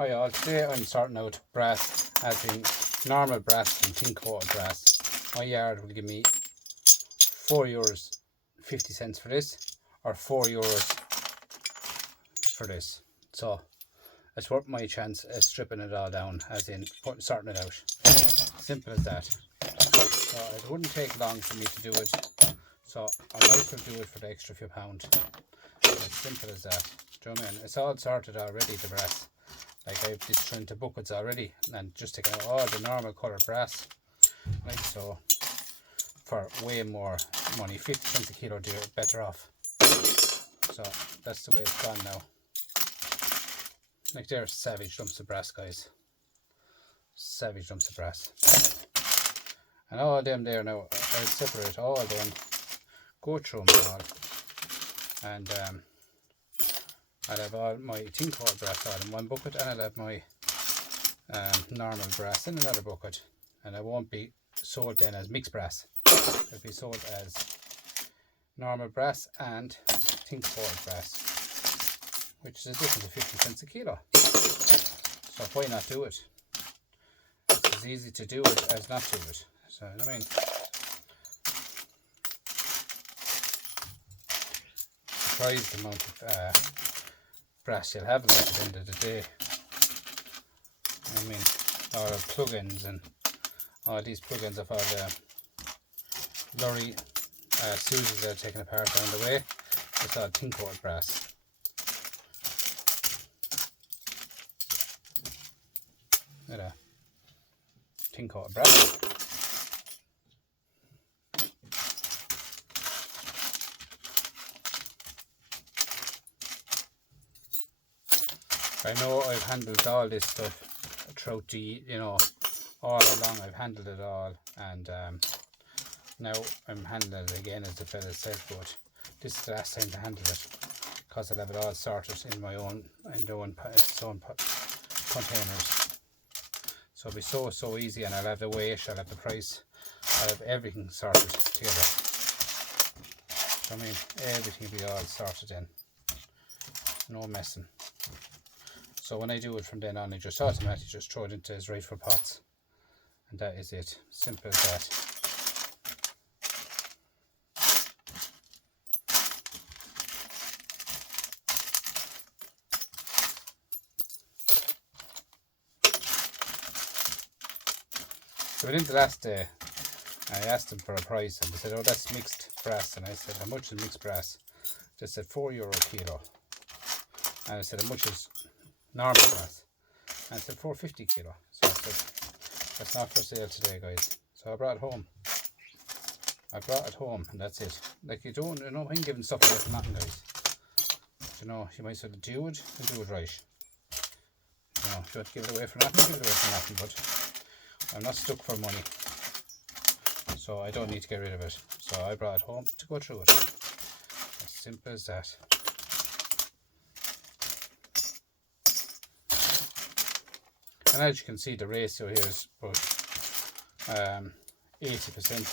Hi all, today I'm sorting out brass, as in normal brass and tin coated brass. My yard will give me €4.50 for this, or €4 for this. So it's worth my chance of stripping it all down, as in sorting it out. Simple as that. So it wouldn't take long for me to do it, so I might as well do it for the extra few pound. As simple as that. Do you know what I mean? It's all sorted already, the brass. Like I've just into buckets already and just taken out all the normal coloured brass, like so, for way more money, 50 cents a kilo, dear, better off. So that's the way it's gone now. Like there's savage lumps of brass, guys. Savage lumps of brass. And all of them there now, I'll separate all of them, go through them all, and I'll have all my tin coated brass all in one bucket, and I'll have my normal brass in another bucket, and it won't be sold then as mixed brass. It'll be sold as normal brass and tin coated brass, which is a difference of 50 cents a kilo. So why not do it? It's as easy to do it as not do it. So I mean, surprised the amount of brass you'll have left at the end of the day. I mean, all the plugins and all these plugins of all the lorry Susans that are taken apart down the way. It's all tin coated brass. Look at that. Tin coated brass. I know I've handled all this stuff throughout the, all along I've handled it all, and now I'm handling it again, as the fella said, but this is the last time to handle it, because I'll have it all sorted in my own, its own containers. So it'll be so easy, and I'll have the weight, I'll have the price, I'll have everything sorted together. So I mean, everything will be all sorted in, no messing. So when I do it from then on, I just automatically just throw it into his rightful pots, and that is it. Simple as that. So within the last day, I asked them for a price, and they said, "Oh, that's mixed brass." And I said, "How much is mixed brass?" They said €4 a kilo. And I said, "How much is normal brass?" And I said, $4.50 kilo. So I said, "That's not for sale today, guys." So I brought it home. And that's it. Like, you don't, no point giving stuff away for nothing, guys. You might as well do it and do it right. If you want to give it away for nothing, give it away for nothing. But I'm not stuck for money, so I don't need to get rid of it. So I brought it home to go through it. As simple as that. And as you can see, the ratio here is about 80% to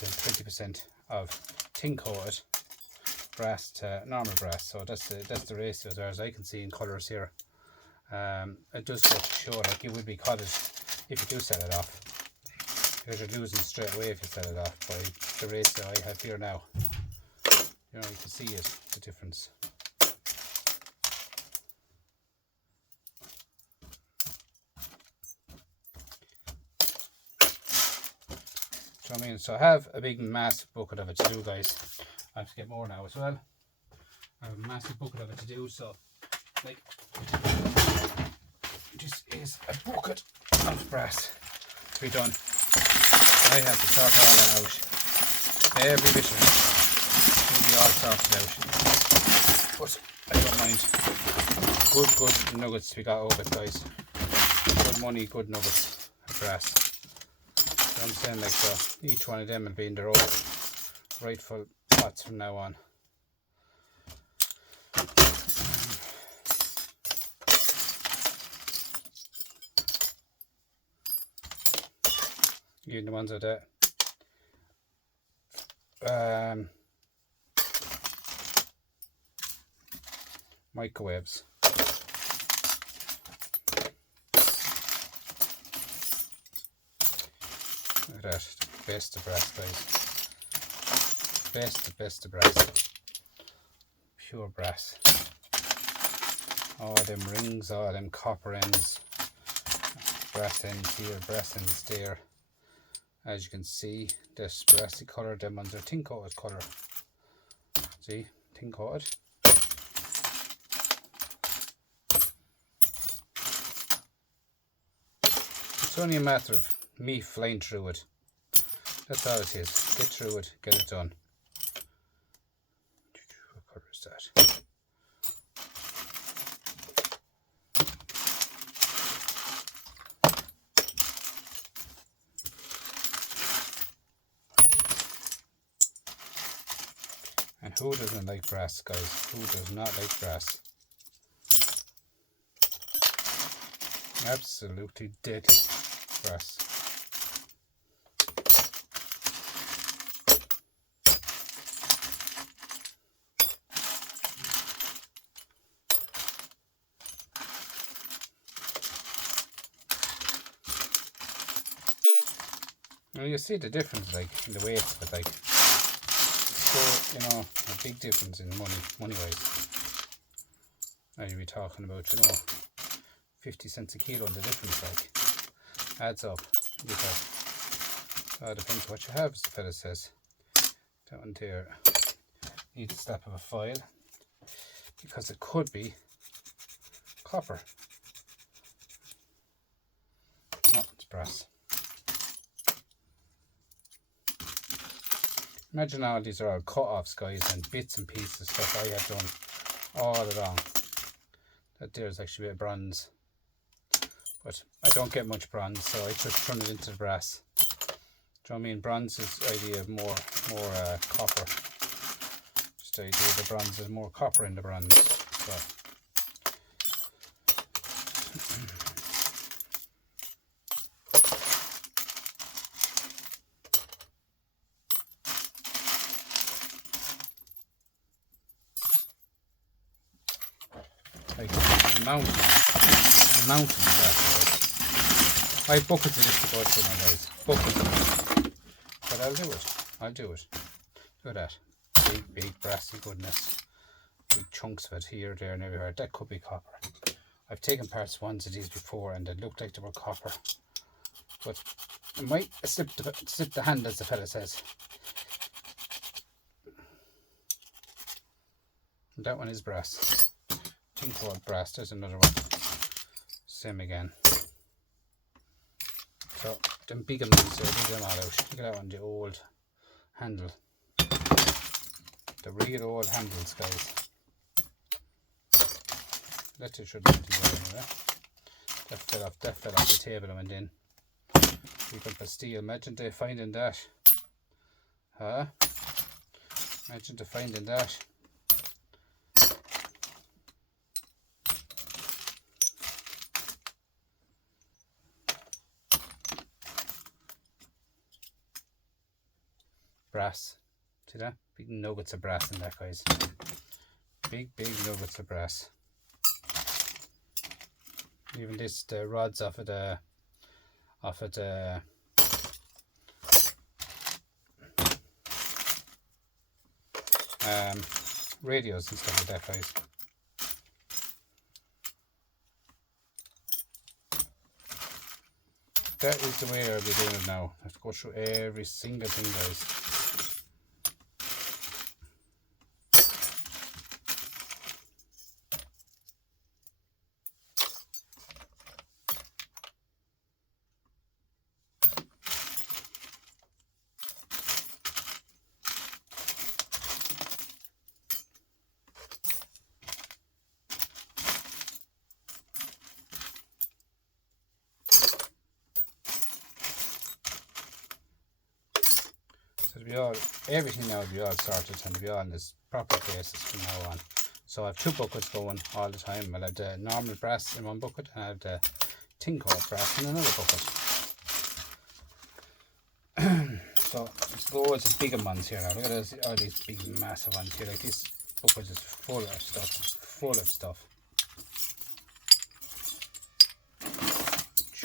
20% of tin coated brass to normal brass. So that's the ratio, as I can see in colours here. It does go to show, like, you will be caught if you do sell it off, because you're losing straight away if you sell it off by the ratio I have here now. You can see it, the difference. So I mean, so I have a big massive bucket of it to do, guys. I have to get more now as well. I have a massive bucket of it to do, so like, this is a bucket of brass to be done. I have to sort all that out. Every bit of it will be all sorted out. But I don't mind. Good nuggets we got over it, guys. Good money, good nuggets of brass. I'm saying, like, so each one of them will be in their own rightful pots from now on. Even the ones with the microwaves. that. The best of brass, guys. Best of brass. Pure brass. All them rings, all them copper ends. Brass ends here, brass ends there. As you can see, this brassy colour, them ones are tin coated colour. See, tin coated. It's only a matter of me flying through it. That's all it is. Get through it, get it done. What colour is that? And who doesn't like brass, guys? Who does not like brass? Absolutely deadly brass. Now you see the difference, like, in the weight of it, like, so, you know, a big difference in money wise. Now you'll be talking about, you know, 50 cents a kilo, and the difference, like, adds up. Because depends what you have, as the fella says. That one there needs a slap of a file, because it could be copper. No, it's brass. Imagine all these are all cut-offs, guys, and bits and pieces, stuff I have done all along. That there is actually a bit of bronze, but I don't get much bronze, so I just turn it into the brass. Do you know what I mean? Bronze is the idea of more copper. Just the idea the bronze is more copper in the bronze. So. Like a mountain of that. I have buckets of this to go through, my guys. Buckets. But I'll do it. Look at that. Big brassy goodness. Big chunks of it here, there and everywhere. That could be copper. I've taken parts ones of these before and they looked like they were copper. But it might slip the hand, as the fella says. That one is brass. Tin coated brass. There's another one. Same again. So them bigger ones there, leave them all out. Look at that one, the old handle. The real old handles, guys. That should not be there anyway. That fell off the table and went in. Big up of steel. Imagine they finding that. Huh? Imagine they finding that. Brass. See that? Big nuggets of brass in that, guys. Big nuggets of brass. Even this, the rods off of the radios and stuff like that, guys. That is the way I'll be doing it now. I have to go through every single thing, guys. Everything now will be all sorted and will be all in this proper places from now on. So I have two buckets going all the time. I'll have the normal brass in one bucket and I have the tin coated brass in another bucket. So there's loads of bigger ones here now. Look at all these big massive ones here. Like this bucket is full of stuff.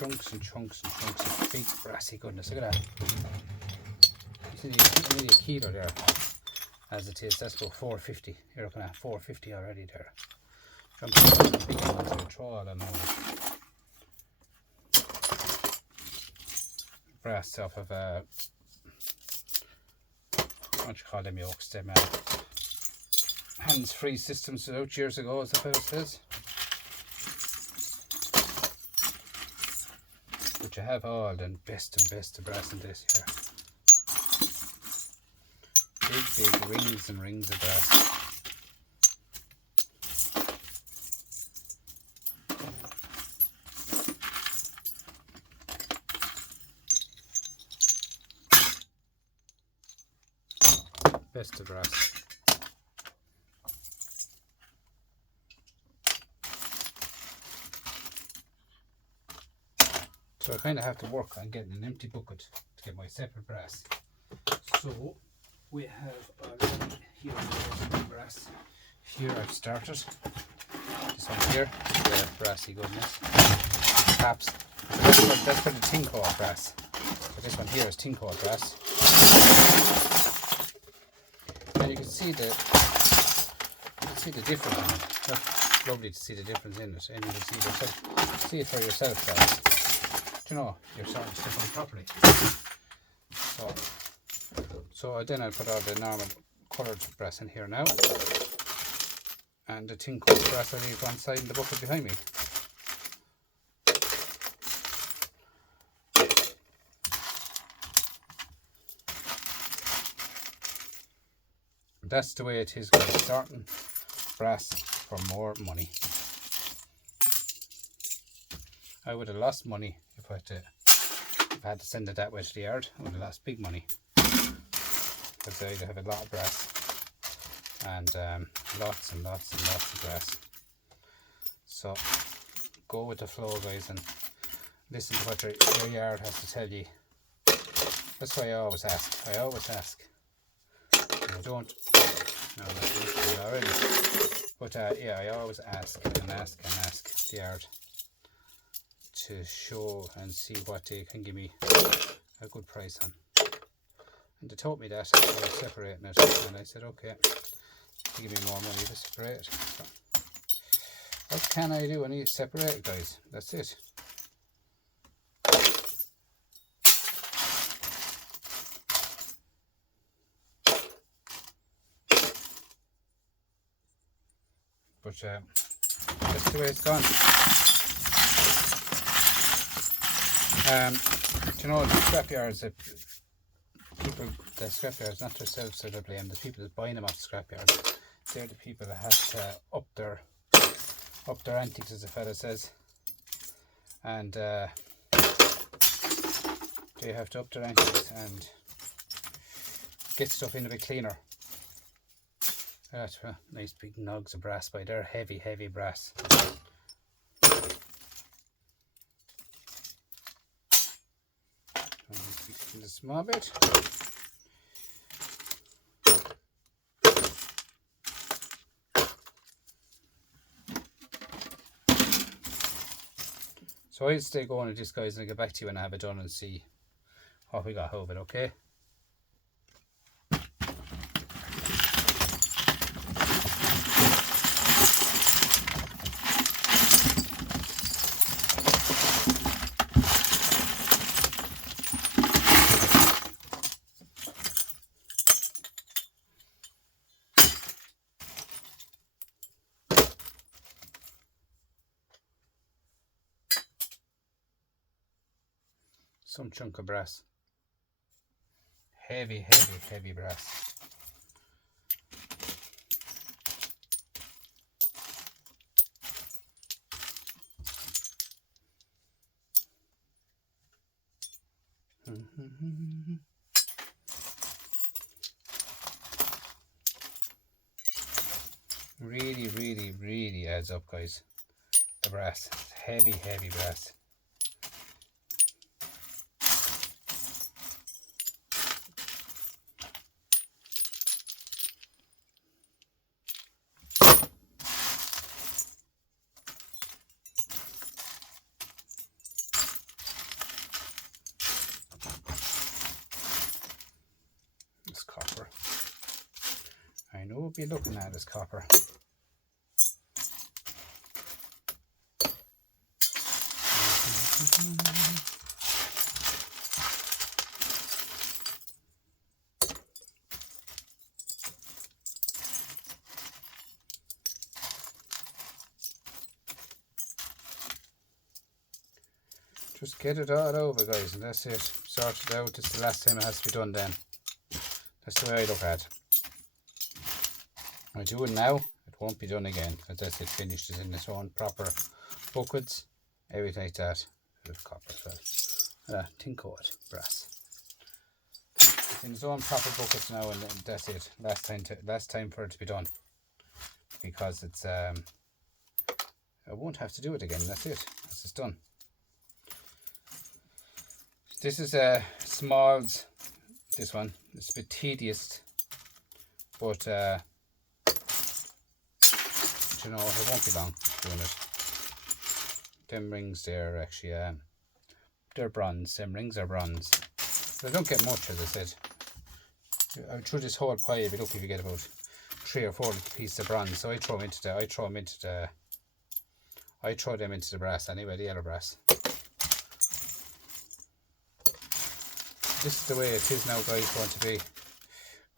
chunks and chunks and chunks of big brassy goodness. Look at that. You see nearly a kilo there as it is. That's about 450. You're looking at 450 already there. Jumping on the big ones here, throw all them over. Brass off of what you call them yokes, them hands-free systems out years ago, as the fellow says. But you have all the best of brass in this here. Big rings and rings of brass. Best of brass. So I kind of have to work on getting an empty bucket to get my separate brass. So we have already here some brass. Here I've started. This one here, the brassy goodness. Perhaps that's for the tin coat brass. So this one here is tin coat brass. And you can see the difference in it. That's lovely to see the difference in it, and you can see it for yourself, guys. Do you know, you're starting to step on it properly. So then I'll put all the normal coloured brass in here now, and the tin coat brass I leave one side in the bucket behind me. That's the way it is, guys. Starting brass for more money. I would have lost money if I had to send it that way to the yard. I would have lost big money, because I have a lot of brass and lots and lots and lots of brass. So go with the flow, guys, and listen to what your yard has to tell you. That's why I always ask. I don't. No, that's already. But yeah, I always ask and ask the yard to show and see what they can give me a good price on. And they told me that they were separating it, and I said, okay, they give me more money to separate it. So, what can I do? I need to separate it, guys. That's it. But that's the way it's gone. Do you know, the scrapyards, the scrapyards, not themselves that are blamed, the people that buying them off the scrapyards, they're the people that have to up their antiques, as the fella says, and they have to up their antiques and get stuff in a bit cleaner. That's nice big nugs of brass by there, heavy brass. The small bit. So I'll stay going with this, guys, and I'll get back to you when I have it done and see what we got out of it, okay? Some chunk of brass. Heavy brass. Really adds up, guys. The brass. Heavy brass. would be looking at is copper. Just get it all over, guys, and that's it. Sort it out. It's the last time it has to be done then. That's the way I look at it. I do it now, it won't be done again, because that's it, finished. It's in its own proper buckets, everything like that. With copper as well. Tin coat brass. It's in its own proper buckets now, and that's it. Last time for it to be done, because it's I won't have to do it again. That's it. This is done. This is a Smalls. This one. It's a bit tedious, but you know, it won't be long doing it. Them rings there are actually they're bronze. Them rings are bronze. They don't get much, as I said. Through this whole pie, you'll be lucky if you get about 3 or 4 little pieces of bronze. So I throw them into the brass anyway, the yellow brass. This is the way it is now, guys, going to be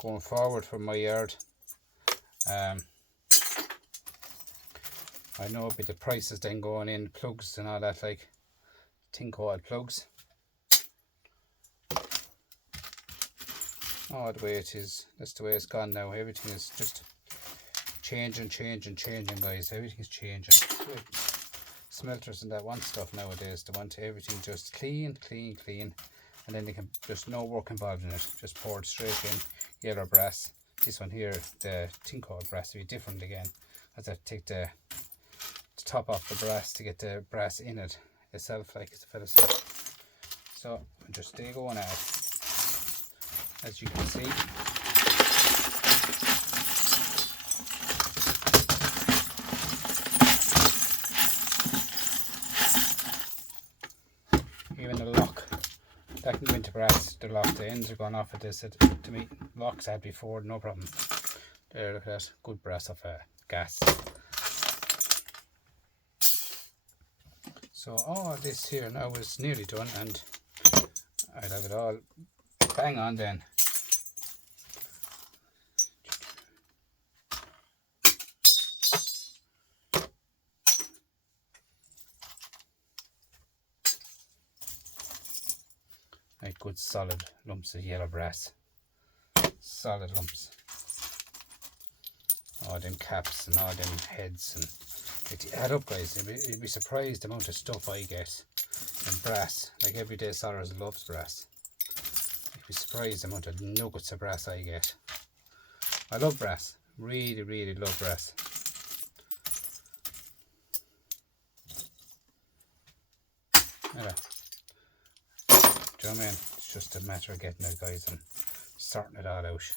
going forward from my yard. I know with the prices then going in, plugs and all that, like tin coil plugs. Oh, the way it is, that's the way it's gone now. Everything is just changing, guys. Everything is changing. Smelters and that want stuff nowadays. They want everything just clean, and then they can just no work involved in it. Just pour it straight in. Yellow brass. This one here, the tin coil brass, will be different again. I have to take the top off the brass to get the brass in it itself, like the fella said. So just stay going at it, as you can see. Even the lock that can go into brass. The lock, the ends are gone off at this. To me, locks I had before, no problem. There, look at that, good brass off gas. So all this here now is nearly done, and I'll have it all bang on then. Like good solid lumps of yellow brass. Solid lumps. All them caps and all them heads, and if you add up, guys, you'd be surprised the amount of stuff I get in brass. Like everyday solders loves brass. You'd be surprised the amount of nuggets of brass I get. I love brass. Really love brass. Yeah. Do you know what I mean? It's just a matter of getting it, guys, and sorting it all out.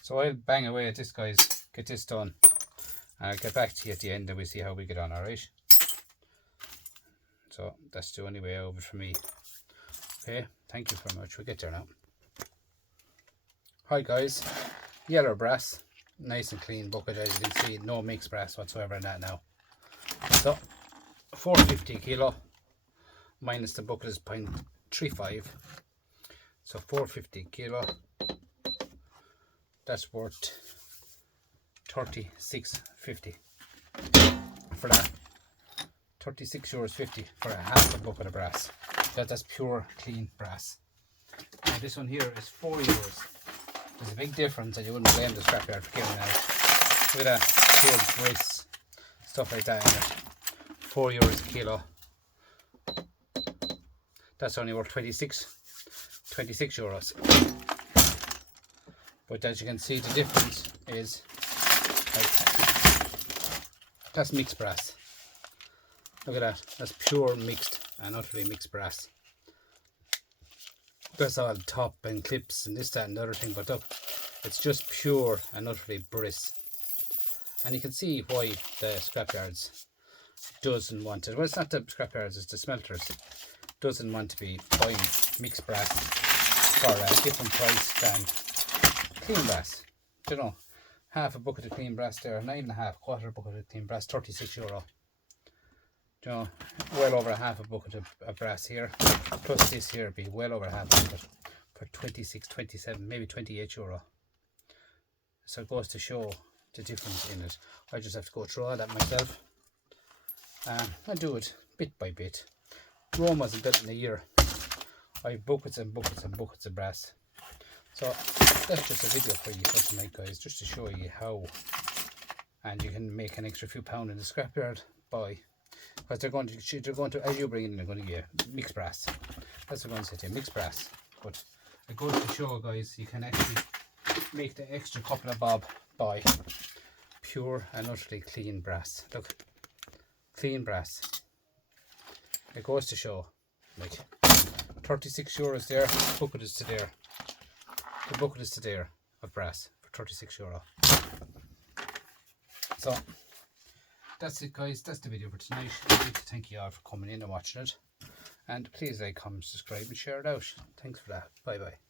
So I'll bang away at this, guys, get this done. I'll get back to you at the end and we'll see how we get on, alright? So that's the only way over for me. Okay, thank you very much. We'll get there now. Hi guys, yellow brass, nice and clean bucket, as you can see, no mixed brass whatsoever in that now. So 450 kilo minus the bucket is 0.35, so 450 kilo. That's worth €36.50 for that. €36.50 for a half a bucket of brass. That's pure clean brass. Now this one here is €4. There's a big difference, and you wouldn't blame the scrapyard for giving that. Look at that, pure brass, stuff like that in it. €4 a kilo. That's only worth 26 euros. But as you can see, the difference is like, that's mixed brass. Look at that. That's pure mixed and utterly mixed brass. That's all top and clips and this, that, and the other thing, but up, it's just pure and utterly brass. And you can see why the scrapyards doesn't want it. Well, it's not the scrapyards, it's the smelters. doesn't want to be buying mixed brass for a different price than clean brass. Do you know, half a bucket of clean brass there, 9.5, quarter bucket of clean brass, €36. Do you know, well over a half a bucket of brass here, plus this here be well over half a bucket for 26, 27, maybe €28. So it goes to show the difference in it. I just have to go through all that myself. I do it bit by bit. Rome wasn't built in a year. I have buckets and buckets and buckets of brass. So that's just a video for you for tonight, guys, just to show you how. And you can make an extra few pound in the scrapyard by, because they're going to as you bring in, they're going to give you mixed brass. That's what I'm going to say to you, mixed brass. But it goes to show, guys, you can actually make the extra couple of bob by pure and utterly clean brass. Look, clean brass. It goes to show, like, €36 there, the bucket is to there. The bucket is to there of brass for €36. So that's it, guys. That's the video for tonight. I'd like to thank you all for coming in and watching it. And please like, comment, subscribe and share it out. Thanks for that. Bye bye.